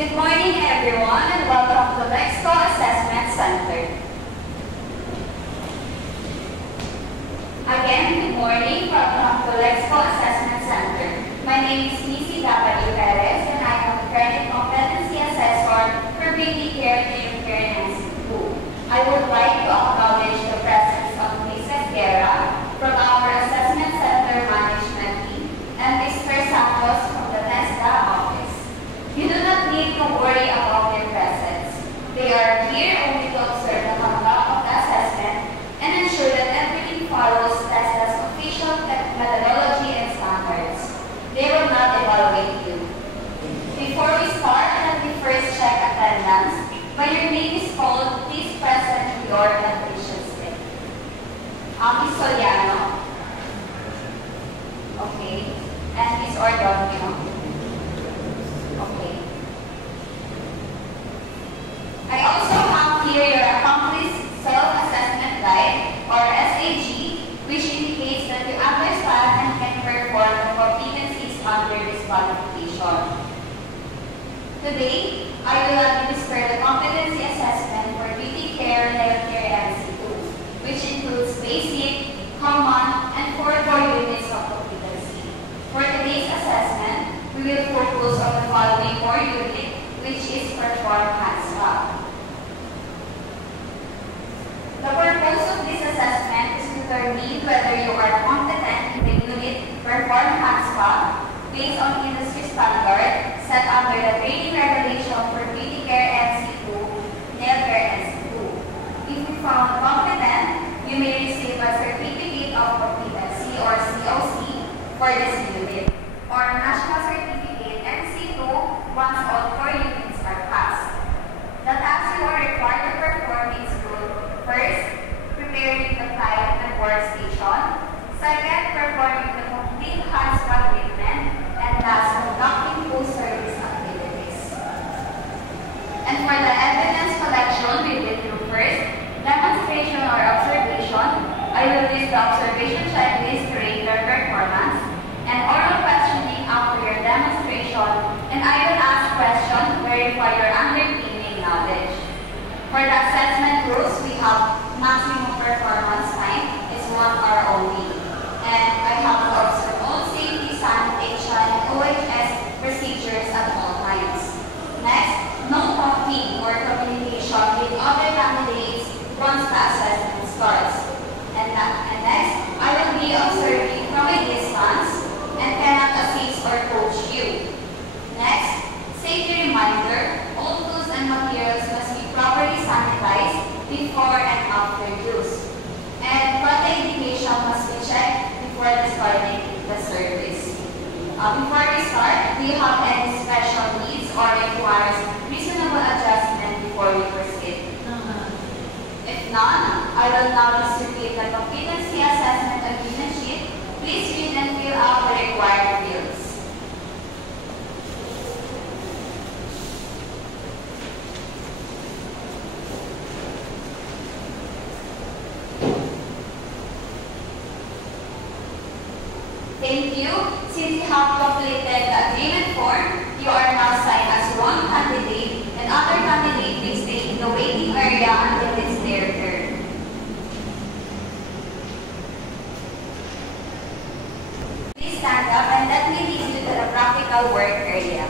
Good morning, everyone, and welcome to Lexco Assessment Center. Again, good morning, welcome to Lexco Assessment Center. My name is Missy W. Perez, and I am the Credit Competency Assessor for Baby Care Care and NC2. I would like to acknowledge the presence of Mrs. Guerra from our Assessment Center Management Team and Mr. Santos from the TESDA office. You do not need to worry about their presence. They are here only to observe the conduct of the assessment and ensure that everything follows TESDA's official methodology and standards. They will not evaluate you. Before we start, let me first check attendance. When your name is called, please present your admission slip. Miss Soliano. Okay. And Miss Ordonio. Okay. I also have here your Accomplice Self-Assessment Guide, or SAG, which indicates that you understand and can perform the competencies under this qualification. Today, I will administer the competency assessment for Beauty Care Healthcare NC2, which includes basic, common, and core units of competency. For today's assessment, we will focus on the following core unit, which is perform hand swab. The purpose of this assessment is to determine whether you are competent in the unit perform hand swab based on industry standard set under the training regulation for Beauty Care NC2, Nail Care NC2. If you found competent, you may receive a Certificate of Competency or COC for this unit, or National Certificate NC2 once all 4 units are passed. The tasks you are required to perform include: first, preparing the client and workstation; second, performing the complete hand swab treatment; and last, conducting post-service activities. And for the evidence collection, we will do first, demonstration or observation. I will list the observation checklist to rate their performance, and oral questioning after your demonstration, and I will ask questions to verify your underpinning knowledge. For the assessment rules, we have maximum performance time is 1 hour only, and I have to observe all safety, sanitation, and OHS procedures at all times. Next, no talking or communication with other candidates once the assessment starts. And next, I will be observing from a distance and cannot assist or coach you. Next, safety reminder, all tools and materials must be properly sanitized before and after use. And product indication must be checked before starting the service. Before we start, do you have any special needs or requires reasonable adjustment before we proceed? If none, I will now distribute the competency assessment agreement sheet. Please read and fill out the required fields. Thank you. Since you have completed the agreement form, you are now signed as one candidate, and other candidate may stay in the waiting area until it's their turn. Please stand up and let me lead you to the practical work area.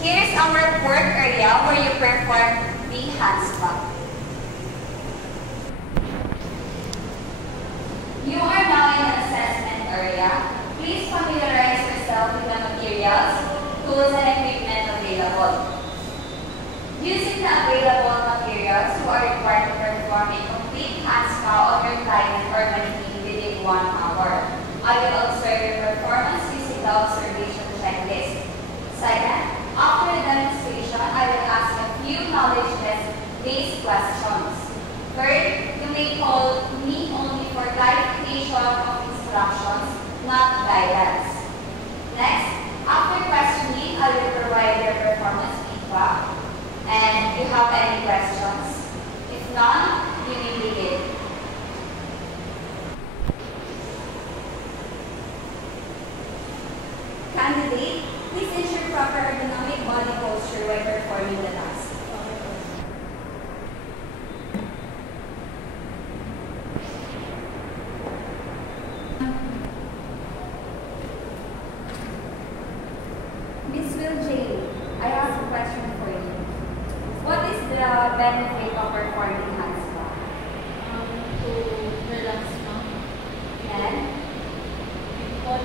Here is our work area where you perform the hand swab. You are now in an assessment area. Please familiarize yourself with the materials, tools, and equipment available. Using the available materials, you are required to perform a complete hand swab on your client or mannequin within 1 hour. I will observe your performance using the observation checklist. Second, after the demonstration, I will ask a few knowledge-based questions. Third, you may call me only for clarification of instructions, not guidance. Next, after questioning, I will provide your performance feedback. And do you have any questions? If none, you may begin. Candidate, please answer while performing the task. Miss Will Jane, I have a question for you. What is the benefit of performing hand spa? To relax now. And People.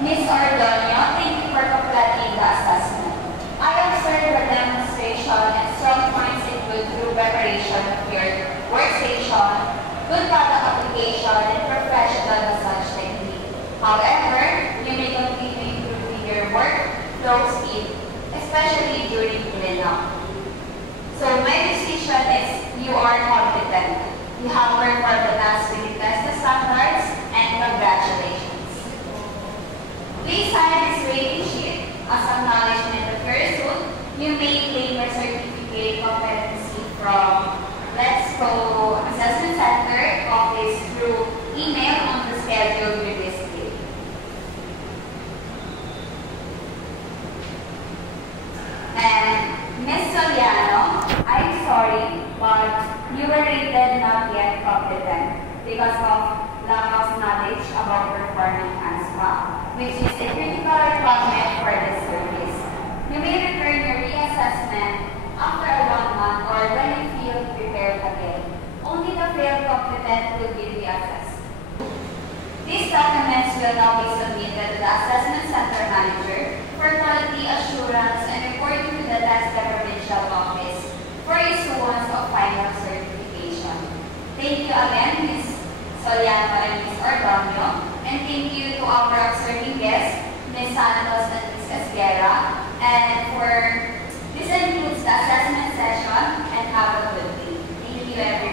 Miss Ordonio, thank you for completing the assessment. I observed a demonstration and strong points include through preparation of your workstation, good product application, and professional massage technique. However, you may continue improving your workflow speed, especially during cleanup. So my decision is you are competent. You have performed the task with the best standards, and congratulations. Please sign this rating sheet as acknowledgement of your result. You may claim your certificate competency from Let's Go Assessment Center office through email on the schedule you displayed. And Ms. Soliano, I'm sorry, but you were rated not yet competent because of lack of knowledge about performing ASPA, which is a critical requirement for this service. You may return your reassessment after 1 month or when you feel prepared again. Only the failed competent will be reassessed. These documents will now be submitted to the Assessment Center Manager for quality assurance and reporting to the TESDA Provincial Office for issuance of final certification. Thank you again, Ms. Soliano and Ms. Ordonio, and thank you to our observing guests, Ms. Santos and Ms. Esguerra, and for this concludes the assessment session, and have a good day. Thank you, everyone.